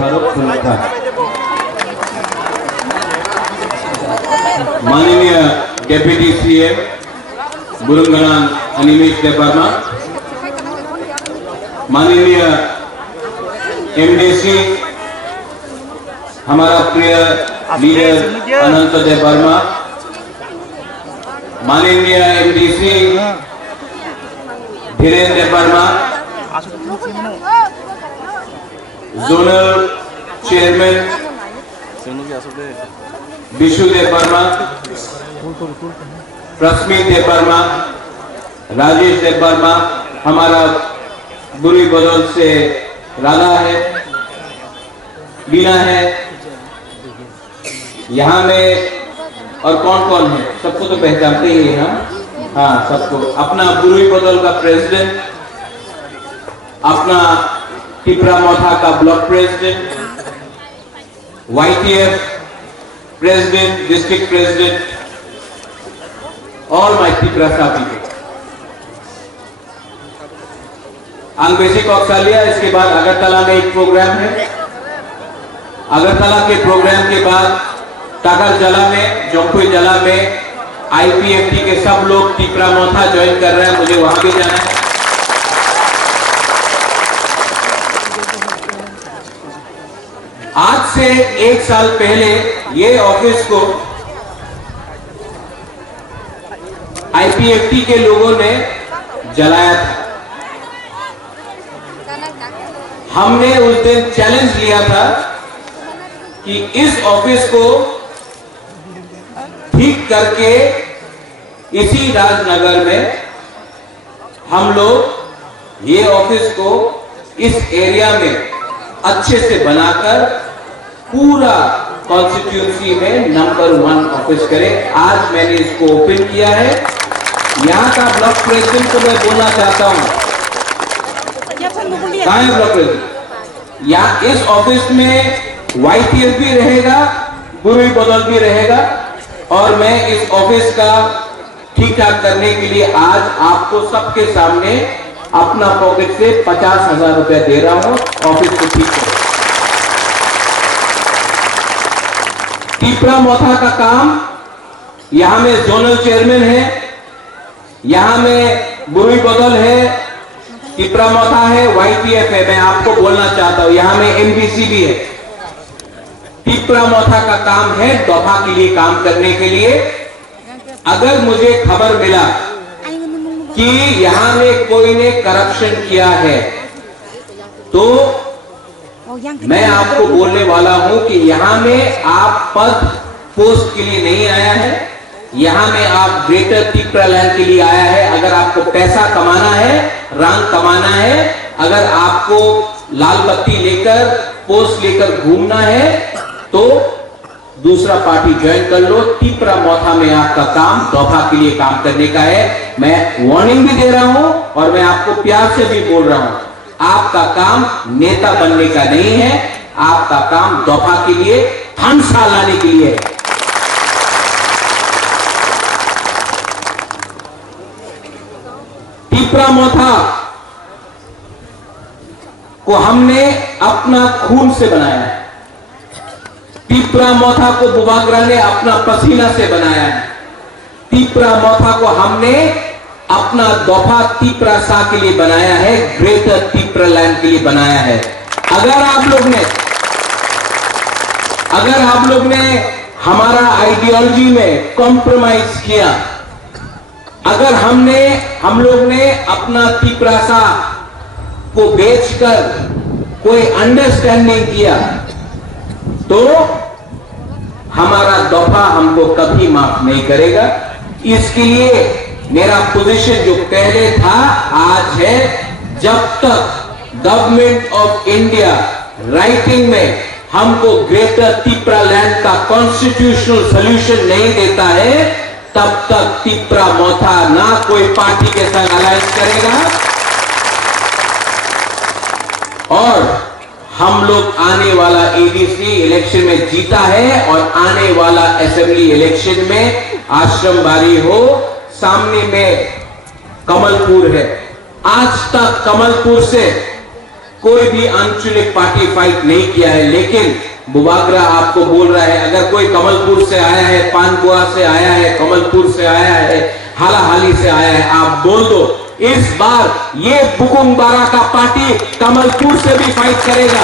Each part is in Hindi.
फारूक सुनता। माननीय डेप्यूटी सीएम बुरुंगनान अनिमेश देवर्मा, माननीय एमडीसी हमारा प्रिय लीडर अनंत देवर्मा, माननीय MDC Dhirendra Debbarma, zonal chairman Vishu Debbarma, Prasmit Debbarma, Rajesh Debbarma, हमारा बुरी बदौल से राधा है, बीना है, यहाँ में और कौन कौन है, सबको तो पहचानते ही हैं हम। हाँ, सबको। अपना बुरी बदौल का प्रेसिडेंट, अपना टिपरा मोथा का block president, YTF president, district president, all my Tipra साथी। अंग्रेजी कौशल्या, इसके बाद अगरतला में एक प्रोग्राम है। अगरतला के प्रोग्राम के बाद टाकर जला में, जोंकुई जला में IPFT के सब लोग टिपरा मोथा ज्वाइन कर रहे हैं, मुझे वहां भी जाना है। आज से 1 साल पहले ये ऑफिस को IPFT के लोगों ने जलाया था। हमने उस दिन चैलेंज लिया था कि इस ऑफिस को ठीक करके इसी राजनगर में हम लोग ये ऑफिस को इस एरिया में अच्छे से बनाकर पूरा कॉन्स्टिट्यूंसी में नंबर 1 ऑफिस करें। आज मैंने इसको ओपन किया है। यहाँ का ब्लॉक प्रेसिडेंट को मैं बोलना चाहता हूँ, कहाँ है ब्लॉक प्रेसिडेंट? यहाँ इस ऑफिस में YTF भी रहेगा, बुरी बदौल भी रहेगा, और मैं इस ऑफिस का ठीक ठाक करने के लिए आज आपको सबके सामने अपना पॉकेट से 50,000 रुपया दे रहा हूं, ऑफिस को ठीक करें। टिपरा मोथा का काम, यहां में जोनल चेयरमैन है, यहां में बुरी बदौल है, टिपरा मोथा है, YTF है। मैं आपको बोलना चाहता हूं, यहां में MBC भी है। टिपरा मोथा का काम है दफा के लिए काम करने के लिए। अगर मुझे खबर मिला कि यहां में कोई ने करप्शन किया है तो मैं आपको बोलने वाला हूं कि यहां में आप पद पोस्ट के लिए नहीं आया है, यहां में आप ग्रेटर टिपरा लैंड के लिए आया है। अगर आपको पैसा कमाना है, रंग कमाना है, अगर आपको लाल बत्ती लेकर पोस्ट लेकर घूमना है तो दूसरा पार्टी ज्वाइन कर लो। टिपरा मोथा में आपका काम दफा के लिए काम करने का है। मैं वार्निंग भी दे रहा हूं और मैं आपको प्यार से भी बोल रहा हूं, आपका काम नेता बनने का नहीं है, आपका काम दफा के लिए हंसा लाने के लिए है। टिपरा मोथा को हमने अपना खून से बनाया है। टिपरा मोथा को बुबागरा ने अपना पसीना से बनाया है। टिपरा मोथा को हमने अपना दफा टिपरा सा के लिए बनाया है, ग्रेटर टिपरा लैंड के लिए बनाया है। अगर आप लोग ने हमारा आइडियोलॉजी में कॉम्प्रोमाइज किया, अगर हम लोग ने अपना टिपरा सा को बेचकर कोई अंडरस्टैंडिंग किया तो हमारा दफा हमको कभी माफ नहीं करेगा। इसके लिए मेरा पोजीशन जो पहले था आज है, जब तक गवर्नमेंट ऑफ इंडिया राइटिंग में हमको ग्रेटर टिपरा लैंड का कॉन्स्टिट्यूशनल सॉल्यूशन नहीं देता है, तब तक टिपरा मोथा ना कोई पार्टी के संग अलायंस करेगा। और हम लोग आने वाला ADC इलेक्शन में जीता है और आने वाला असेंबली इलेक्शन में आश्रम बारी हो, सामने में कमलपुर है। आज तक कमलपुर से कोई भी आंचलिक पार्टी फाइट नहीं किया है, लेकिन बुबागरा आपको बोल रहा है, अगर कोई कमलपुर से आया है, पानकुआ से आया है, कमलपुर से आया है, हालाहाली से आया है, आप बोल दो इस बार ये बुकुम बारा का पार्टी कमलपुर से भी फाइट करेगा।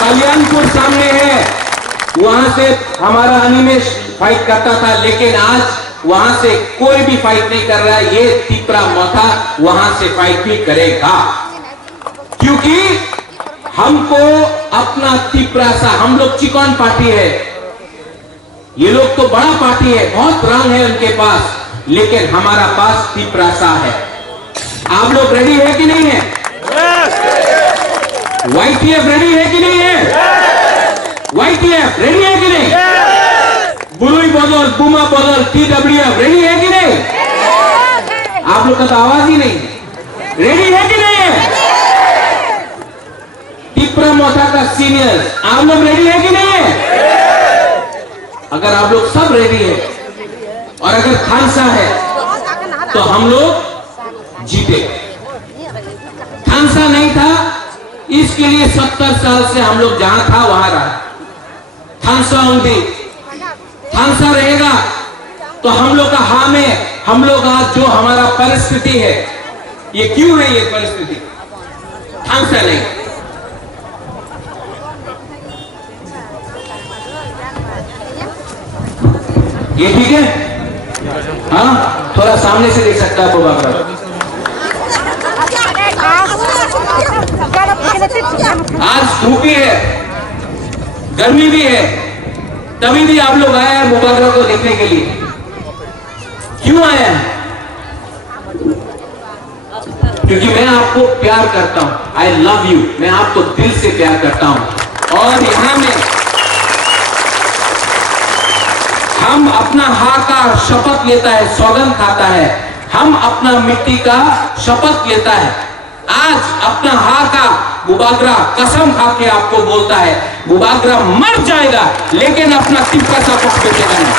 कल्याणपुर सामने है, वहां से हमारा अनिमेश फाइट करता था, लेकिन आज वहां से कोई भी फाइट नहीं कर रहा है। ये तिपरा मोथा वहां से फाइट भी करेगा, क्योंकि हमको अपना तिपरा सा, हम लोग चिकन पार्टी है, ये लोग तो बड़ा पार्टी है, बहुत रंग है उनके पास, लेकिन हमारा पास तिपरा सा है। आप लोग रेडी है कि नहीं है? YTF रेडी है कि नहीं है? YTF रेडी है कि नहीं? बुलुई बदल, बुमा बदल, TWF रेडी है कि नहीं? आप लोग का तो आवाज ही नहीं। रेडी है कि नहीं है? तिपरा मोथा का सीनियर, आप लोग रेडी है कि नहीं है? अगर आप लोग सब रेडी है और अगर खालसा है तो हम लोग जीते। खालसा नहीं था, इसके लिए 70 साल से हम लोग जहां था वहां रहा। खालसा उनकी खालसा रहेगा तो हम लोग का हाँ में, हम लोग आज जो हमारा परिस्थिति है, ये क्यों है ये परिस्थिति? खालसा नहीं। ये ठीक है? हाँ, थोड़ा सामने से देख सकता है बुबागरा। आज धूप भी है, गर्मी भी है, तभी भी आप लोग आए हैं बुबागरा को देखने के लिए। क्यों आए हैं? क्योंकि मैं आपको प्यार करता हूं। आई लव यू, मैं आपको दिल से प्यार करता हूं। और यहां में हम अपना हाँ का शपथ लेता है, सौगंध खाता है, हम अपना मिट्टी का शपथ लेता है। आज अपना हाँ का बुबागरा कसम खा के आपको बोलता है, बुबागरा मर जाएगा लेकिन अपना तिपरा सा पक्ष बेचेगा नहीं।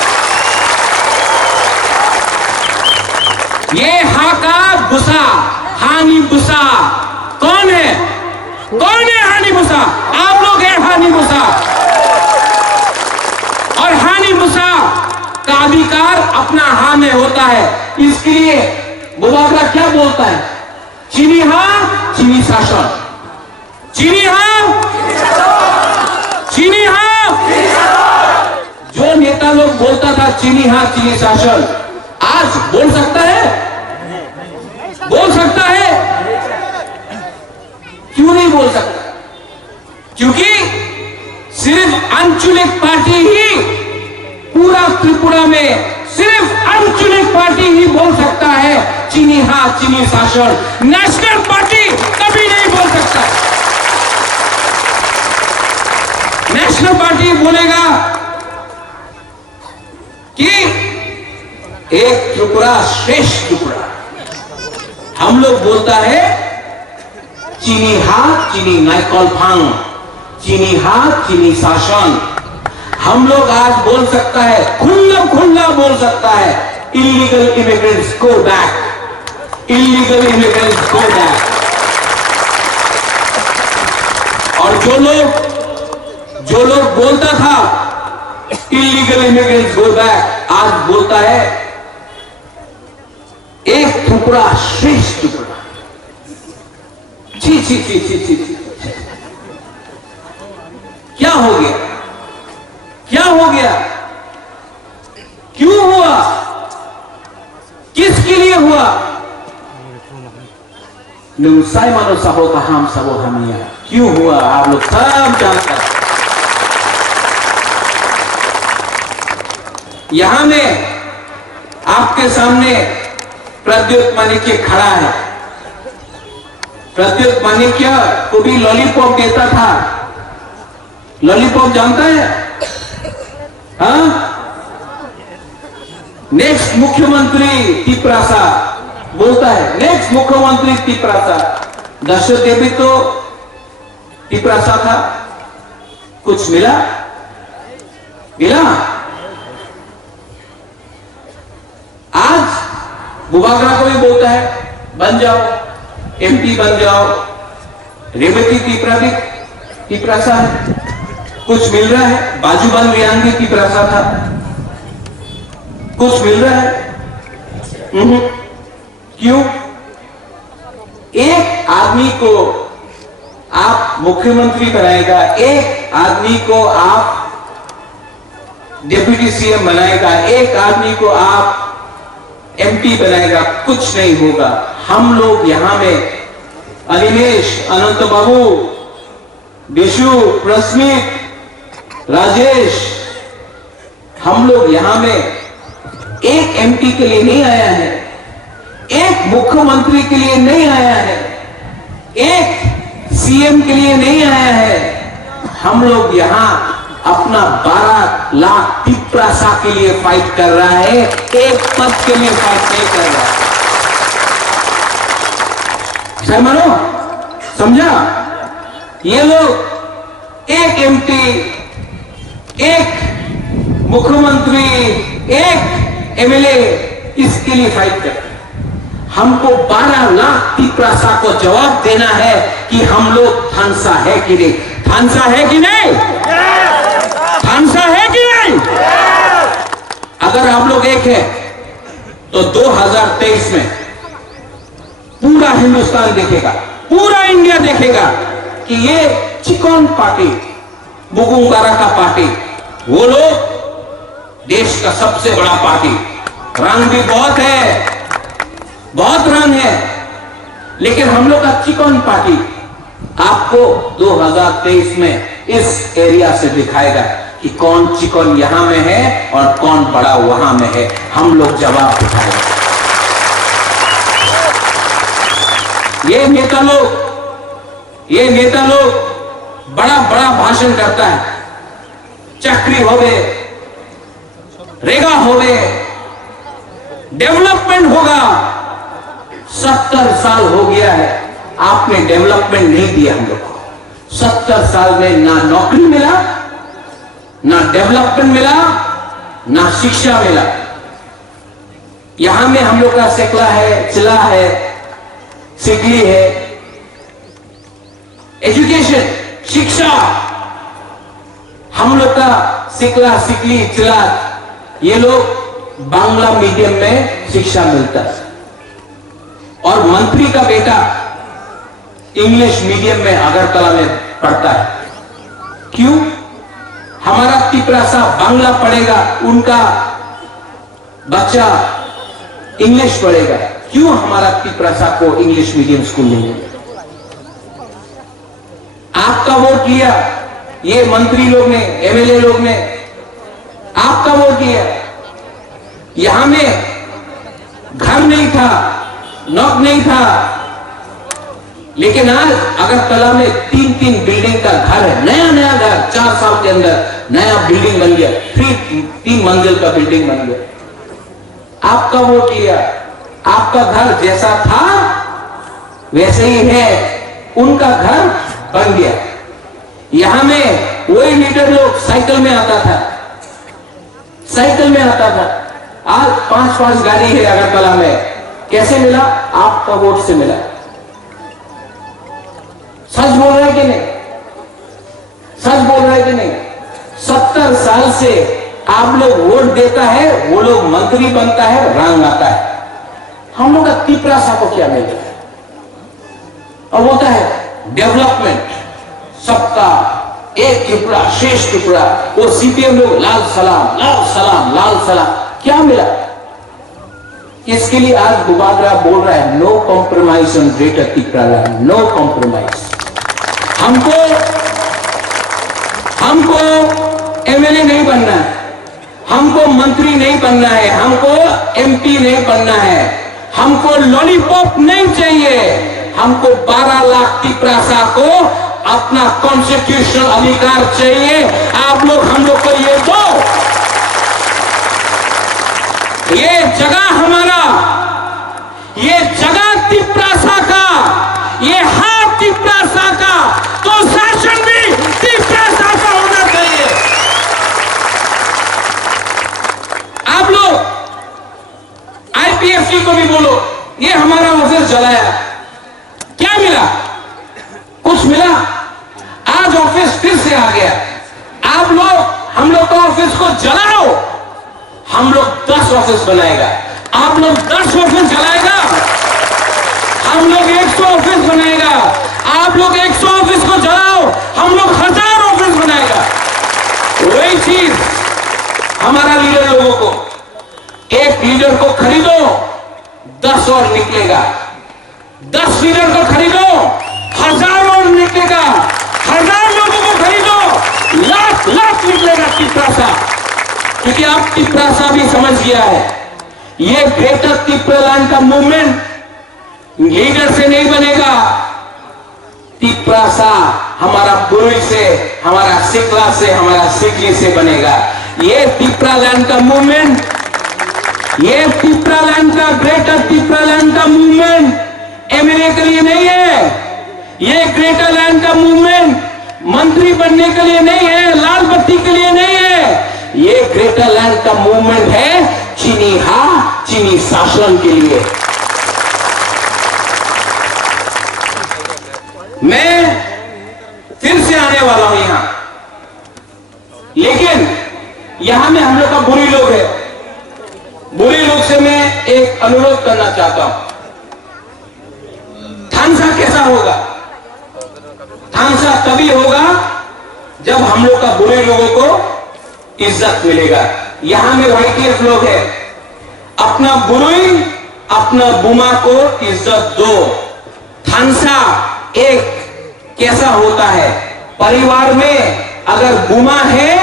ये हाँ का बुसा, हानी बुसा कौन है? कौन है हानी बुसा? आप लोग हैं हानी बुसा। और हानी बुसा का अधिकार अपना हाँ में होता है। इसके लिए बुबागरा क्या बोलता है? चीनी हाँ, चीनी शासन। चीनी हाँ, चीनी हाँ। जो नेता लोग बोलता था चीनी हाँ, चीनी शासन, आज बोल सकता है? बोल सकता है? क्यों नहीं बोल सकता? क्योंकि सिर्फ आंचलिक पार्टी ही पूरा त्रिपुरा में, सिर्फ आंचलिक पार्टी ही बोल सकता है चीनी हाँ, चीनी शासन। नेशनल पार्टी कभी नहीं बोल सकता। नेशनल पार्टी बोलेगा कि एक त्रिपुरा श्रेष्ठ त्रिपुरा। हम लोग बोलता है चीनी हाँ, चीनी नाइकॉल फांग, चीनी हाँ, चीनी शासन। हम लोग आज बोल सकता है, खुल्ला खुल्ला बोल सकता है, illegal immigrants go back, illegal immigrants go back. और जो लोग बोलता था इलीगल इमिग्रेंट्स गो बैक, आज बोलता है एक त्रिपुरा श्रेष्ठ त्रिपुरा। छी छी छी छी छी, क्या हो गया? क्या हो गया? क्यों हुआ? किसके लिए हुआ? नुसाई मानो सबो का हम सबो हमिया। क्यों हुआ? आप लोग सब जानते हैं। यहां में आपके सामने प्रद्युत माणिक्य खड़ा है। प्रद्युत माणिक्य को भी लॉलीपॉप देता था। लॉलीपॉप जानता है? हाँ? नेक्स्ट मुख्यमंत्री तिपरासा बोलता है, नेक्स्ट मुख्यमंत्री तिपरासा। दशरथ देवी तो तिपरासा था, कुछ मिला? मिला? आज बुबागरा को भी बोलता है बन जाओ, MP बन जाओ, रेवती तिपरासा है, कुछ मिल रहा है। बाजूबंद रियांगी तिपरासा था, कुछ मिल रहा है? क्यों? एक आदमी को आप मुख्यमंत्री बनाएगा, एक आदमी को आप डिप्टी सीएम बनाएगा, एक आदमी को आप एमपी बनाएगा, कुछ नहीं होगा। हम लोग यहां में अनिमेश, अनंत बाबू, विशु, प्रस्मित, राजेश, हम लोग यहां में एक एमपी के लिए नहीं आया है, एक मुख्यमंत्री के लिए नहीं आया है, एक सीएम के लिए नहीं आया है। हम लोग यहां अपना 12 लाख तिपरासा के लिए फाइट कर रहा है, एक पद के लिए फाइट नहीं कर रहा है। सर मानो, समझा? ये लोग एक एमपी, एक मुख्यमंत्री, एक एमएलए, इसके लिए फाइट करते हैं। हमको 12 लाख तिपरासा को जवाब देना है कि हम लोग थानसा है कि नहीं, थानसा है कि नहीं, थानसा है कि नहीं। अगर आप लोग एक है तो 2023 में पूरा हिंदुस्तान देखेगा, पूरा इंडिया देखेगा कि ये चिकन पार्टी, बुगुंगारा का पार्टी, वो लोग देश का सबसे बड़ा पार्टी, रंग भी बहुत है, बहुत रंग है, लेकिन हम लोग का चिकन पार्टी आपको 2023 में इस एरिया से दिखाएगा कि कौन चिकन यहां में है और कौन बड़ा वहां में है। हम लोग जवाब दिखाएंगे। ये नेता लोग बड़ा बड़ा भाषण करता है, चक्री होवे, रेगा होवे, डेवलपमेंट होगा। 70 साल हो गया है, आपने डेवलपमेंट नहीं दिया हम लोग को। 70 साल में ना नौकरी मिला, ना डेवलपमेंट मिला, ना शिक्षा मिला। यहां में हम लोग का सेकला है, चिला है, सिकली है, एजुकेशन, शिक्षा, हम लोग का सिकला, सिकली, चिला, ये लोग बांग्ला मीडियम में शिक्षा मिलता है और मंत्री का बेटा इंग्लिश मीडियम में अगरतला में पढ़ता है। क्यों? हमारा तिपरासा बांग्ला पढ़ेगा, उनका बच्चा इंग्लिश पढ़ेगा। क्यों हमारा तिपरासा को इंग्लिश मीडियम स्कूल नहीं है? आपका वोट लिया ये मंत्री लोग ने, एमएलए लोग ने, आपका वोट लिया। यहां में घर नहीं था, नौक नहीं था, लेकिन आज अगरतला में 3-3 बिल्डिंग का घर है, नया नया घर, 4 साल के अंदर नया बिल्डिंग बन गया, 3 मंजिल का बिल्डिंग बन गया। आपका वोट लिया, आपका घर जैसा था वैसे ही है, उनका घर बन गया। यहां में वही लीडर लोग साइकिल में आता था, साइकिल में आता था। आज 5-5 गाड़ी है अगरतला में। कैसे मिला? आपका वोट से मिला। सच बोल रहे कि नहीं? सच बोल रहे कि नहीं? 70 साल से आप लोग वोट देता है, वो लोग मंत्री बनता है, रंग आता है। हम लोग का तिपरासा को क्या मिल रहा है? और होता है डेवलपमेंट, सबका एक त्रिपुरा, शेष त्रिपुरा। वो सीपीएम लोग लाल सलाम, लाल सलाम, लाल सलाम, क्या मिला? इसके लिए आज बुबादरा बोल रहा है no compromise on greater Tripura, no compromise. हमको एमएलए नहीं बनना है, हमको मंत्री नहीं बनना है, हमको एमपी नहीं बनना है, हमको लॉलीपॉप नहीं चाहिए, हमको 12 लाख तिपरासा को अपना कॉन्स्टिट्यूशनल अधिकार चाहिए। आप लोग हम लोग को ये दो, ये जगह हमारा, ये जगह तिपरासा का, ये हाथ तिपरासा का, तो शासन भी तिपरासा का होना चाहिए। आप लोग आईपीएफसी को भी बोलो, ये हमारा ऑफिस जलाया, क्या मिला? कुछ आप लोग हम लोग का ऑफिस को जलाओ, हम लोग 10 ऑफिस बनाएगा। आप लोग 10 ऑफिस जलाएगा, हम लोग 100 ऑफिस बनाएगा। आप लोग 100 ऑफिस को जलाओ, हम लोग 1000 ऑफिस बनाएगा। वही चीज हमारा लीडर लोगों को, एक लीडर को खरीदो 10 और निकलेगा, 10 लीडर को खरीदो 1000 और निकलेगा, 1000 लोगों को खरीदो लाख लाख निकलेगा तिपरासा। क्योंकि आप तिपरासा भी समझ गया है, ये ग्रेटर तिपरालैंड का मूवमेंट लीडर से नहीं बनेगा। तिपरासा हमारा बुरुई से, हमारा सिकला से, हमारा सिकली से बनेगा। ये तिपरालैंड का मूवमेंट, ये तिपरालैंड का ग्रेटर तिपरालैंड का मूवमेंट एमएलए के लिए नहीं है, ये ग्रेटर लैंड का मूवमेंट मंत्री बनने के लिए नहीं है, लाल बत्ती के लिए नहीं है, ये ग्रेटर लैंड का मूवमेंट है चीनी चीनी शासन के लिए। मैं फिर से आने वाला हूं यहां, लेकिन यहां में हम लोग का बुरी लोग है। बुरी लोग से मैं एक अनुरोध करना चाहता हूं, थानसा कैसा होगा? थानसा तभी होगा जब हम लोग का बुरे लोगों को इज्जत मिलेगा। यहां में वाईटीएफ लोग है, अपना बुरुई अपना बुमा को इज्जत दो। थानसा एक कैसा होता है, परिवार में अगर बुमा है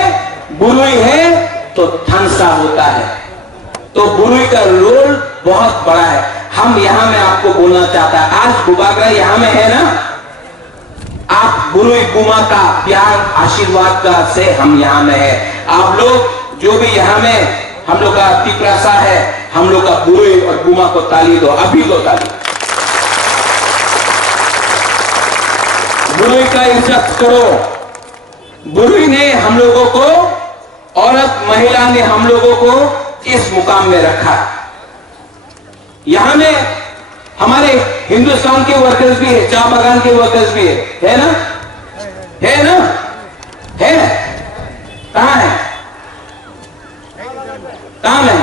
बुरुई है तो थानसा होता है, तो बुरुई का रोल बहुत बड़ा है। हम यहां में आपको बोलना चाहता है, आज बुबागरा यहां में है ना, आप बुरुई बुमा का प्यार आशीर्वाद का से हम यहां में है। आप लोग जो भी यहां में हम लोग का तिपरासा है, हम लोग का बुरुई और बुमा को ताली दो, अभी दो ताली। बुरुई का इज्जत करो। बुरुई ने हम लोगों को, औरत महिला ने हम लोगों को इस मुकाम में रखा। यहां में हमारे हिंदुस्तान के वर्कर्स भी है, चाय बागान के वर्कर्स भी है ना? है ना? है? कहां है? कहां है?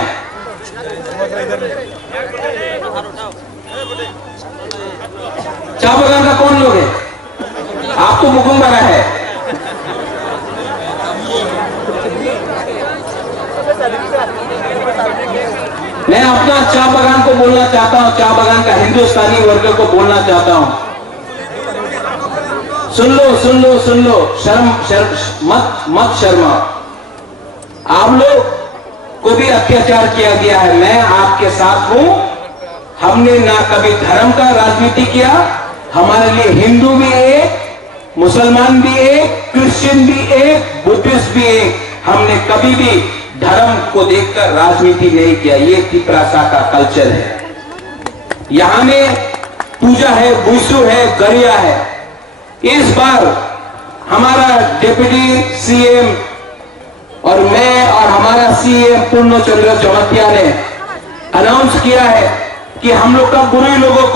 चाय बागान का कौन लोग है? आप तो मुकुम बना है। मैं अपना चाय बागान को बोलना चाहता हूं, चाय बागान का हिंदुस्तानी वर्कर को बोलना चाहता हूं, सुन लो सुन लो सुन लो, शर्म मत शर्मा। आप लोग को भी अत्याचार किया गया है, मैं आपके साथ हूं। हमने ना कभी धर्म का राजनीति किया, हमारे लिए हिंदू भी एक, मुसलमान भी एक, क्रिश्चियन भी एक, बुद्धिस्ट भी एक। हमने कभी भी धर्म को देखकर राजनीति नहीं किया। ये तिपरासा का कल्चर है। यहां में पूजा है, बुसु है, गरिया है। इस बार हमारा डिप्टी सीएम और मैं और हमारा सीएम पूर्ण चंद्र चौहतिया ने अनाउंस किया है कि हम लोग का बुरुई लोगों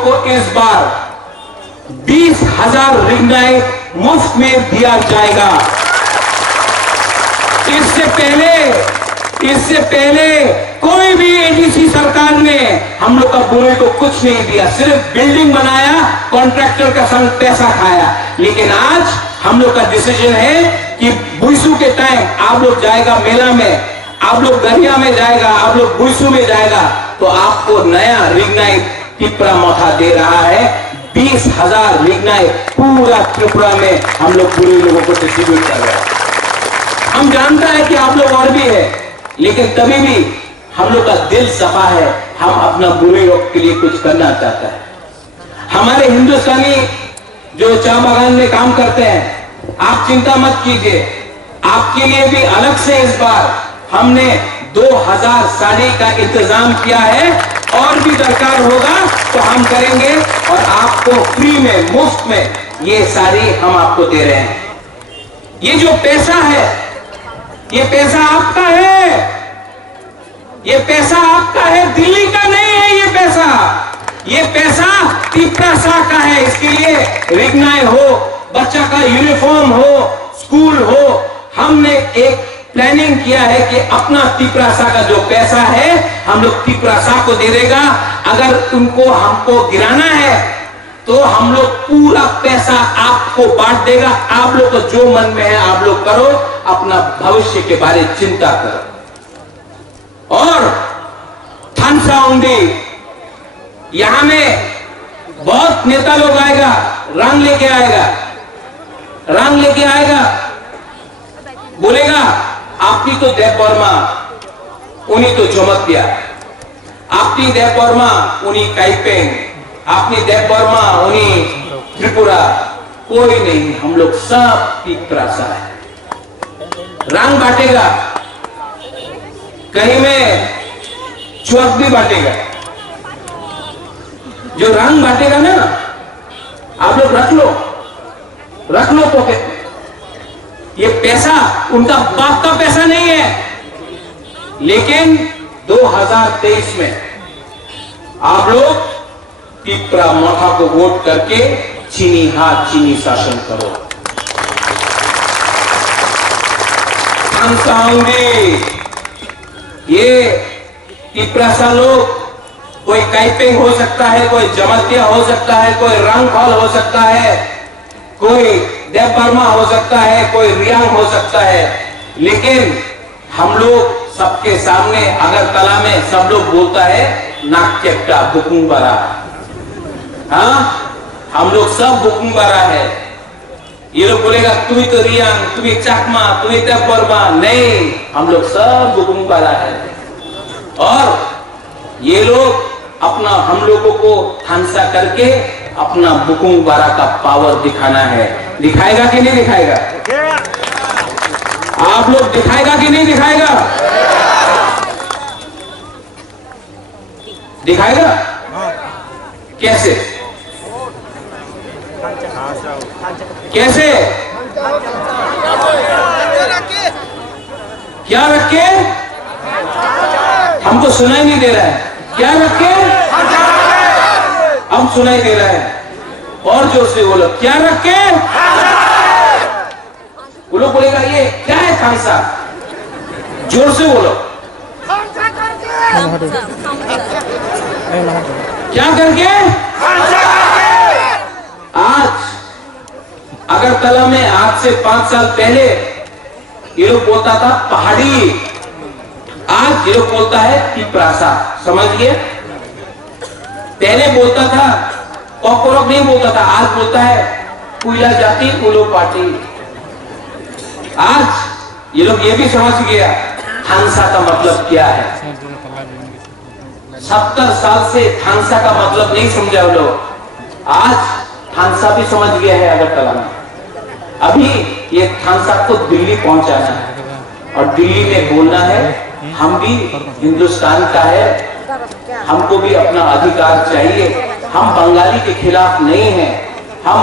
को इस बार 20,000 रिंगनाई मुफ्त में दिया जाएगा। इससे पहले कोई भी एडीसी सरकार ने हम लोग का बुरुई को कुछ नहीं दिया, सिर्फ बिल्डिंग बनाया, कॉन्ट्रैक्टर का संग पैसा खाया। लेकिन आज हम लोग का डिसीजन है कि बुसु के टाइम आप लोग जाएगा मेला में, आप लोग गरिया में जाएगा, आप लोग बुसु में जाएगा, तो आपको नया रिंगनाई तिपरा मोथा दे रहा है। 20,000 रिंगनाई पूरा त्रिपुरा में हम लोग बुरुई लोगों को डिस्ट्रीब्यूट कर रहे हैं। हम जानता है कि आप लोग और भी है, लेकिन तभी भी हम लोग का दिल सफा है, हम अपना बुरुई लोग के लिए कुछ करना चाहता है। हमारे हिंदुस्तानी जो चाय बागान में काम करते हैं, आप चिंता मत कीजिए, आपके लिए भी अलग से इस बार हमने 2000 साड़ी का इंतजाम किया है, और भी दरकार होगा तो हम करेंगे, और आपको फ्री में, मुफ्त में ये साड़ी हम आपको दे रहे हैं। ये जो पैसा है, ये पैसा आपका है, ये पैसा आपका है, दिल्ली का नहीं है। ये पैसा तिपरासा का है। इसके लिए रिंगनाई हो, बच्चा का यूनिफॉर्म हो, स्कूल हो, हमने एक प्लानिंग किया है कि अपना तिपरासा का जो पैसा है हम लोग तिपरासा को दे देगा। अगर तुमको हमको गिराना है तो हम लोग पूरा पैसा आपको बांट देगा। आप लोग को जो मन में है आप लोग करो, अपना भविष्य के बारे में चिंता करो। और थानसाउंडी यहां में बहुत नेता लोग आएगा, रंग लेके आएगा, रंग लेके आएगा, बोलेगा आपकी तो देव वर्मा उन्हीं तो जोमतिया, आपनी देव वर्मा उन्हीं काइपेंग, आपनी देव वर्मा उन्हीं त्रिपुरा, कोई नहीं, हम लोग सब तिपरासा है। रंग बांटेगा, कहीं में चौक भी बांटेगा। जो रंग बांटेगा ना आप लोग रख लो पॉकेट में। ये पैसा उनका बाप का पैसा नहीं है, लेकिन 2023 में आप लोग तिपरा मोथा को वोट करके चीनी हाथ चीनी शासन करो। ये तिपरासा लोग, कोई काइपिंग हो सकता है, कोई जमतिया हो सकता है, कोई रंगफल हो सकता है, कोई देव वर्मा हो सकता है, कोई रियांग हो सकता है, लेकिन हम लोग सबके सामने अगरतला में सब लोग बोलता है नाकचेप्टा बुकुंग बरा। हाँ, हम लोग सब बुकुंग बरा है। ये लोग बोलेगा तुम्हें तो रियांग, तुम्हें चकमा, तुम्हें देव वर्मा, नहीं, हम लोग सब बुकुंग बरा है। और ये लोग अपना हम लोगों को थानसा करके अपना बुकुंग बारा का पावर दिखाना है। दिखाएगा कि नहीं दिखाएगा? आप लोग दिखाएगा कि नहीं दिखाएगा? दिखाएगा कैसे? कैसे? क्या रख के? हमको सुनाई नहीं दे रहा है। क्या रख के? हम सुनाई दे रहा है, और जोर से बोलो, क्या रख के? वो लोग बोलेगा ये क्या है थानसा? जोर से बोलो, क्या करके? आज अगरतला में आज से 5 साल पहले ये लोग बोलता था पहाड़ी, आज ये लोग बोलता है तिपरासा। समझ गए? पहले बोलता था कॉकरोक नहीं बोलता था, आज बोलता है कुइला जाति उलो पार्टी। आज ये लोग ये भी समझ गया थानसा का मतलब क्या है। 70 साल से थानसा का मतलब नहीं समझा वो लोग, आज थानसा भी समझ गया है अगरतला में। अभी ये थानसा को दिल्ली पहुंचाना है और दिल्ली में बोलना है हम भी हिंदुस्तान का है, हमको भी अपना अधिकार चाहिए। हम बंगाली के खिलाफ नहीं हैं, हम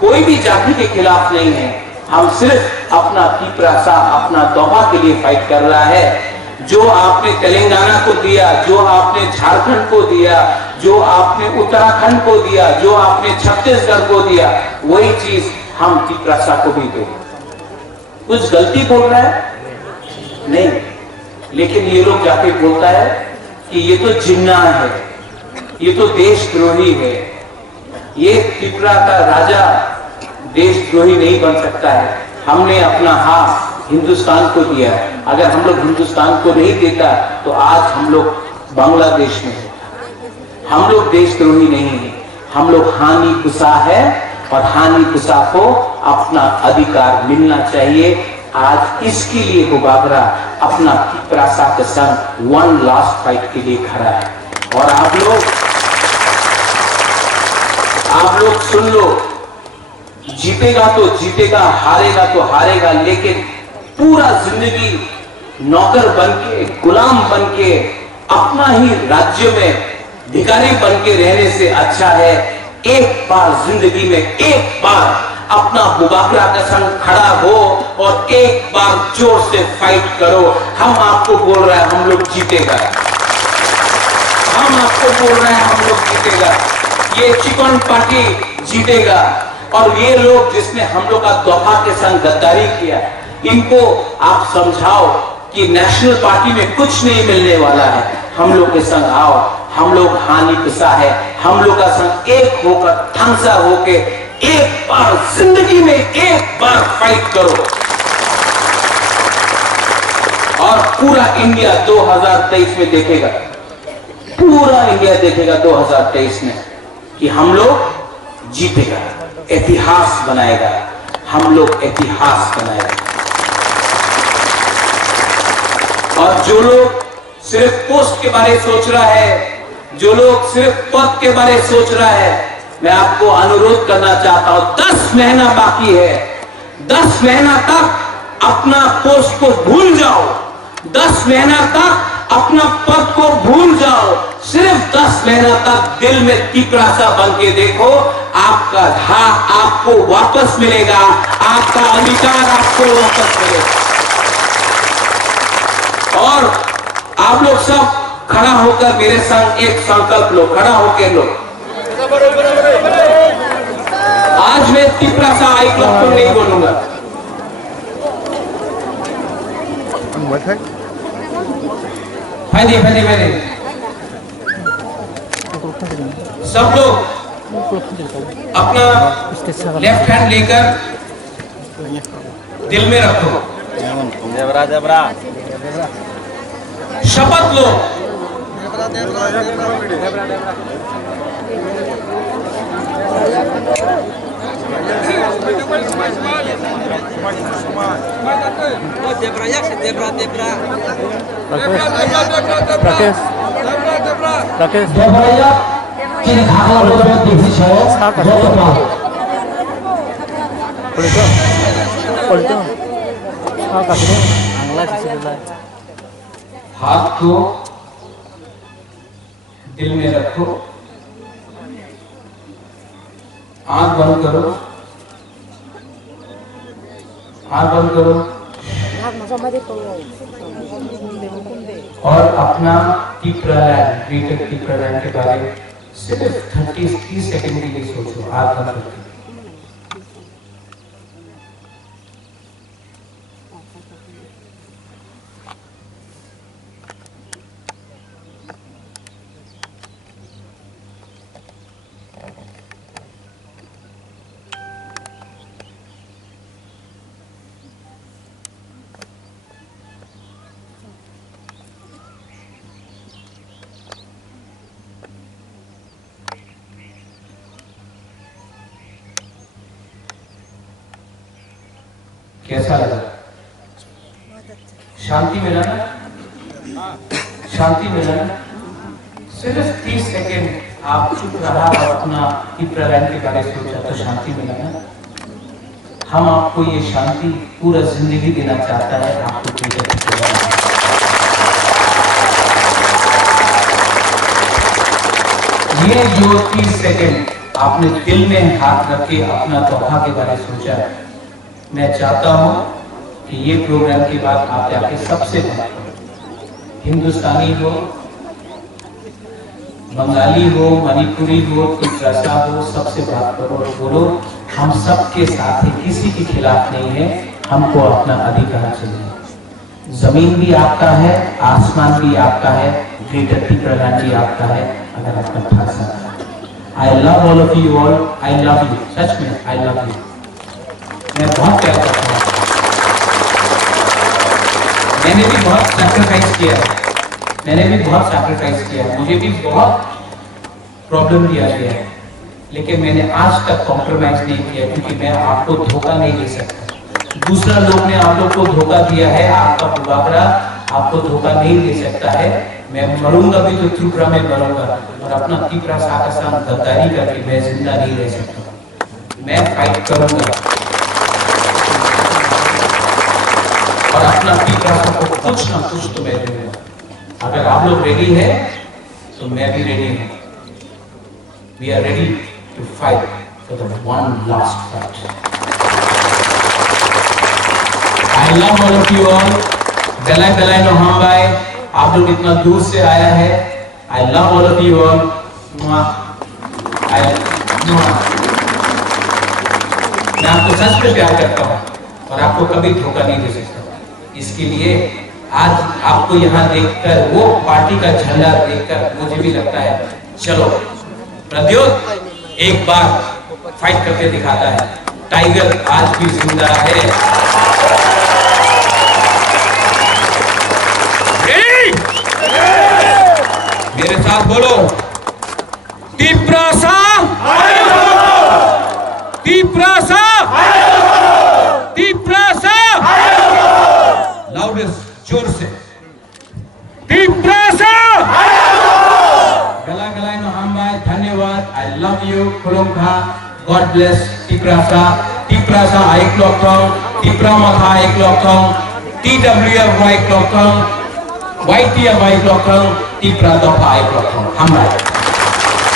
कोई भी जाति के खिलाफ नहीं हैं, हम सिर्फ अपना तिपरासा, अपना दोहा के लिए फाइट कर रहा है। जो आपने तेलंगाना को दिया, जो आपने झारखंड को दिया, जो आपने उत्तराखंड को दिया, जो आपने छत्तीसगढ़ को दिया, वही चीज हम तिपरासा को भी दो। कुछ गलती बोल रहा है? नहीं, लेकिन ये लोग जाके बोलता है कि ये तो जिन्ना है, ये तो देशद्रोही है। ये त्रिपुरा का राजा देशद्रोही नहीं बन सकता है। हमने अपना हाथ हिंदुस्तान को दिया, अगर हम लोग हिंदुस्तान को नहीं देता तो आज हम लोग बांग्लादेश में होता। हम लोग देशद्रोही नहीं है, हम लोग हानि कुसा है और हानि कुसा को अपना अधिकार मिलना चाहिए। आज इसके लिए गुबागरा अपना तिपरासा के संग वन लास्ट फाइट के लिए खड़ा है। और आप लोग सुन लो, जीतेगा तो जीतेगा, हारेगा तो हारेगा, लेकिन पूरा जिंदगी नौकर बनके, गुलाम बनके, अपना ही राज्य में भिखारी बनके रहने से अच्छा है एक बार जिंदगी में एक बार अपना बुगागरा का संग खड़ा हो और एक बार जोर से फाइट करो। हम आपको बोल रहे हैं हम लोग जीतेगा, हम आपको बोल रहे हैं हम लोग जीतेगा, ये चिकन पार्टी जीतेगा। और ये लोग जिसने हम लोग का दोहा के संग गद्दारी किया, इनको आप समझाओ कि नेशनल पार्टी में कुछ नहीं मिलने वाला है, हम लोग के संग आओ, हम लोग हानि पिसा है, हम लोग का संग एक होकर ठंसा होके एक बार जिंदगी में एक बार फाइट करो और पूरा इंडिया 2023 में देखेगा, पूरा इंडिया देखेगा 2023 में कि हम लोग जीतेगा, इतिहास बनाएगा, हम लोग इतिहास बनाएगा। और जो लोग सिर्फ पोस्ट के बारे में सोच रहा है, जो लोग सिर्फ पद के बारे में सोच रहा है, मैं आपको अनुरोध करना चाहता हूं, 10 महीना बाकी है, 10 महीना तक अपना पोस्ट को भूल जाओ, 10 महीना तक अपना पद को भूल जाओ, सिर्फ 10 महीना तक दिल में तीखा बन के देखो, आपका हक आपको वापस मिलेगा, आपका अधिकार आपको वापस मिलेगा। और आप लोग सब खड़ा होकर मेरे संग एक संकल्प लो, खड़ा होकर लो। आज मैं तीखा सा आई क्लब को नहीं बोलूंगा, फायदे फायदे फायदे सब लोग अपना लेफ्ट हैंड लेकर दिल में रखो, शपथ लो, हाथ को दिल में रखो, आंख बंद करो, आंख बंद करो और अपना ग्रेटर टीप्रालैंड के बारे में सिर्फ 30 सेकंड के लिए सोचो, आंख बंद करो। कैसा लगा? शांति मिला ना? शांति मिला ना? सिर्फ 30 सेकेंड आप चुप रहा और अपना टीप्रालैंड के बारे में सोचा तो शांति मिला ना? हम आपको ये शांति पूरा जिंदगी देना चाहता है, आपको ये जो 30 सेकेंड आपने दिल में हाथ रख के अपना दोहा के बारे में सोचा है, मैं चाहता हूं कि ये प्रोग्राम के बाद आप जाके सबसे हिंदुस्तानी हो, बंगाली हो, मणिपुरी हो, त्रिपुरा हो, सबसे बात करो और बोलो हम सबके साथ हैं, किसी के खिलाफ नहीं है, हमको अपना अधिकार चाहिए। जमीन भी आपका है, आसमान भी आपका है, ग्रेटर टीप्रालैंड भी आपका है, अगर आपका ठासा। I love all of you all, I love you, सच में आई लव यू। मैं बहुत प्यार करता हूँ, मैंने भी बहुत सैक्रिफाइस किया है, मैंने भी बहुत सैक्रिफाइस किया है, मुझे भी बहुत प्रॉब्लम दिया गया है, लेकिन मैंने आज तक कॉम्प्रोमाइज नहीं किया, क्योंकि मैं आपको धोखा नहीं दे सकता। दूसरा लोग ने आप लोग को धोखा दिया है, आपका बुबाकरा आपको धोखा नहीं दे सकता है। मैं मरूंगा भी तो त्रिपुरा में मरूंगा, और अपना त्रिपुरा के साथ गद्दारी करके मैं जिंदा नहीं रह सकता। मैं फाइट करूंगा और अपना त्रिपुरा को कुछ ना कुछ तो मैं दूंगा। अगर आप लोग रेडी है तो मैं भी रेडी हूँ। We are ready to fight for the one last fight. I love all of you all. Belai belai no ham bhai. आप लोग इतना दूर से आया है। I love all of you all. मैं आपको सच में प्यार करता हूँ और आपको कभी धोखा नहीं दे सकता। इसके लिए आज आपको यहाँ देखकर, वो पार्टी का झंडा देखकर मुझे भी लगता है चलो प्रद्योत एक बार फाइट करके दिखाता है। टाइगर आज भी जिंदा है। मेरे साथ बोलो, तीप्रासा तीप्रासा तीप्रासा, लाउडेस्ट, जोर से, तीप्रासा। गला गलाय नो हामबाय, धन्यवाद, आई लव यू, खुलुमखा, गॉड ब्लेस तीप्रासा। तीप्रासा आइक लोकथों, तीप्रा मथा आइक लोकथों, TWF आइक लोकथों, YTF आइक लोकथों, तीप्रा दोफा आइक लोकथों, हामबाय।